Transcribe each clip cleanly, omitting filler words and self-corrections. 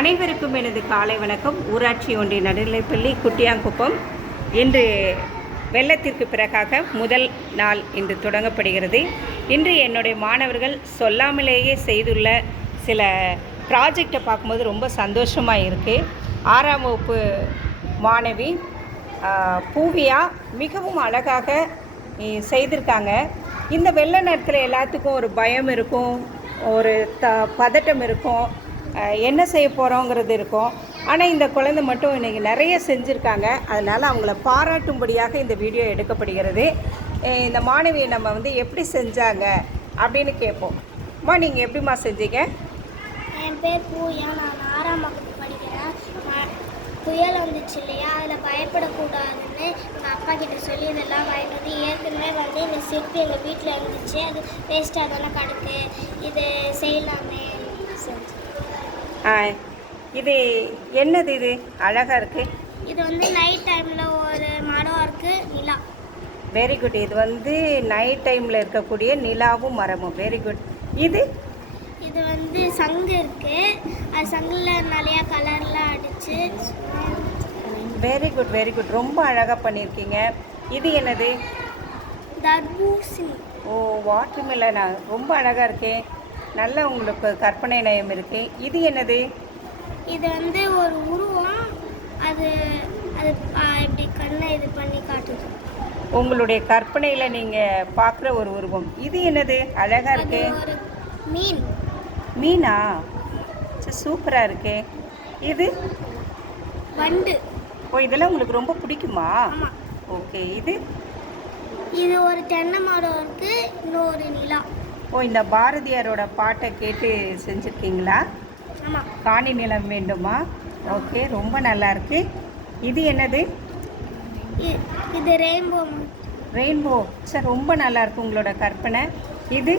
அனைவருக்கும் எனது காலை வணக்கம். ஊராட்சி ஒன்றிய நடுநிலைப்பள்ளி குட்டியாங்குப்பம். இன்று வெள்ளத்திற்கு பிறகாக முதல் நாள் இன்று தொடங்கப்படுகிறது. இன்று என்னுடைய மாணவர்கள் சொல்லாமலேயே செய்துள்ள சில ப்ராஜெக்டை பார்க்கும்போது ரொம்ப சந்தோஷமாக இருக்குது. 6ஆம் வகுப்பு மாணவி பூவியா மிகவும் அழகாக செய்திருக்காங்க. இந்த வெள்ள நேரத்தில் எல்லாத்துக்கும் ஒரு பயம் இருக்கும், ஒரு பதட்டம் இருக்கும், என்ன செய்ய போகிறோங்கிறது இருக்கும். ஆனால் இந்த குழந்தை மட்டும் இன்றைக்கி நிறைய செஞ்சுருக்காங்க. அதனால் அவங்கள பாராட்டும்படியாக இந்த வீடியோ எடுக்கப்படுகிறது. இந்த மாணவியை நம்ம எப்படி செஞ்சாங்க அப்படின்னு கேட்போம். அம்மா, நீங்கள் எப்படிம்மா செஞ்சீங்க? என் பேர் பூயா, நான் 6ஆம் வகுப்பு படிக்கிறேன். புயல் வந்துச்சு இல்லையா, அதில் பயப்படக்கூடாதுன்னு எங்கள் அப்பா கிட்ட சொல்லி இதெல்லாம் வாங்கிட்டு ஏற்கனவே இந்த சிற்பி எங்கள் வீட்டில் இருந்துச்சு. அது வேஸ்ட்டாக தானே கிடக்கு, இது செய்யலாமே செஞ்சு. இது என்னது? இது அழகாக இருக்குது. இது நைட் டைமில் ஒரு மரம் இருக்குது, நிலா. Very good. இது நைட் டைமில் இருக்கக்கூடிய நிலாவும் மரமும். Very good. இது சங்கு இருக்குது, அது சங்கில் நிறையா கலர்லாம் அடிச்சு. Very good, very good. ரொம்ப அழகாக பண்ணியிருக்கீங்க. இது என்னது? தர்பூசணி. ஓ, வாட்டர் மிலனா, ரொம்ப அழகாக இருக்கே. நல்ல உங்களுக்கு கற்பனை நயம் இருக்குது. இது என்னது? இது ஒரு உருவம், அது அது இப்படி கண்ணை இது பண்ணி காட்டுது. உங்களுடைய கற்பனையில் நீங்கள் பார்க்குற ஒரு உருவம். இது என்னது? அழகாக இருக்கு. ஒரு மீன். மீனா? சூப்பராக இருக்கு. இது வண்டு. ஓ, இதெல்லாம் உங்களுக்கு ரொம்ப பிடிக்குமா? ஆமாம். ஓகே. இது ஒரு தென்னை மரம் இருக்குது, இன்னொரு நிலா. ஓ, இந்த பாரதியாரோட பாட்டை கேட்டு செஞ்சுருக்கீங்களா? ஆமாம். காணி நிலம் வேண்டுமா? ஓகே, ரொம்ப நல்லா இருக்கு. இது என்னது? இது ரெயின்போ. ரெயின்போ. சார், ரொம்ப நல்லா இருக்கு உங்களோட கற்பனை. இது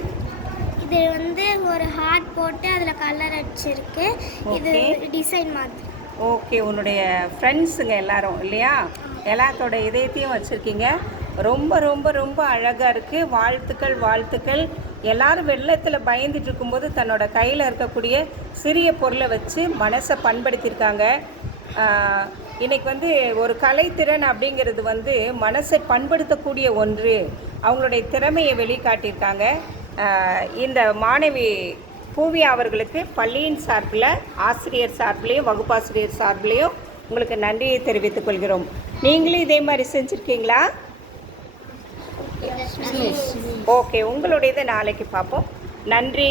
ஒரு ஹார்ட் போட்டு அதில் கலர் அடிச்சிருக்கு. இது டிசைன் மாதிரி. ஓகே, உன்னுடைய ஃப்ரெண்ட்ஸுங்க எல்லாரும் இல்லையா, எல்லாத்தோட இதயத்தையும் வச்சுருக்கீங்க. ரொம்ப ரொம்ப ரொம்ப அழகாக இருக்குது. வாழ்த்துக்கள், வாழ்த்துக்கள். எல்லாரும் வெள்ளத்தில் பயந்துட்டு இருக்கும்போது தன்னோட கையில் இருக்கக்கூடிய சிறிய பொருளை வச்சு மனசை பண்படுத்தியிருக்காங்க. இன்றைக்கி ஒரு கலைத்திறன் அப்படிங்கிறது மனசை பண்படுத்தக்கூடிய ஒன்று. அவங்களுடைய திறமையை வெளிக்காட்டியிருக்காங்க. இந்த மாணவி பூவியா அவர்களுக்கு பள்ளியின் சார்பில், ஆசிரியர் சார்பிலையும் வகுப்பாசிரியர் சார்பிலையும் உங்களுக்கு நன்றியை தெரிவித்துக் கொள்கிறோம். நீங்களும் இதே மாதிரி செஞ்சுருக்கீங்களா? ஓகே, உங்களுடையதை நாளைக்கு பார்ப்போம். நன்றி.